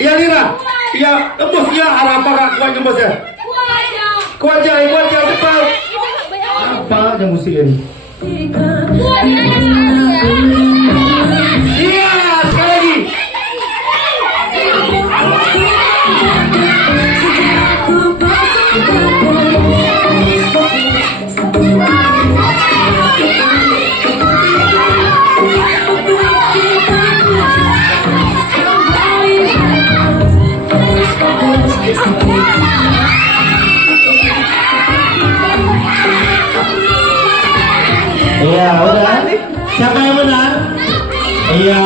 Iya Lira. Iya, tembus ya. Apa kak kuat tembus ya? Kuat aja cepat. Apa aja musim? Iya, sekali lagi. Iya, udah. Siapa yang menang? Iya.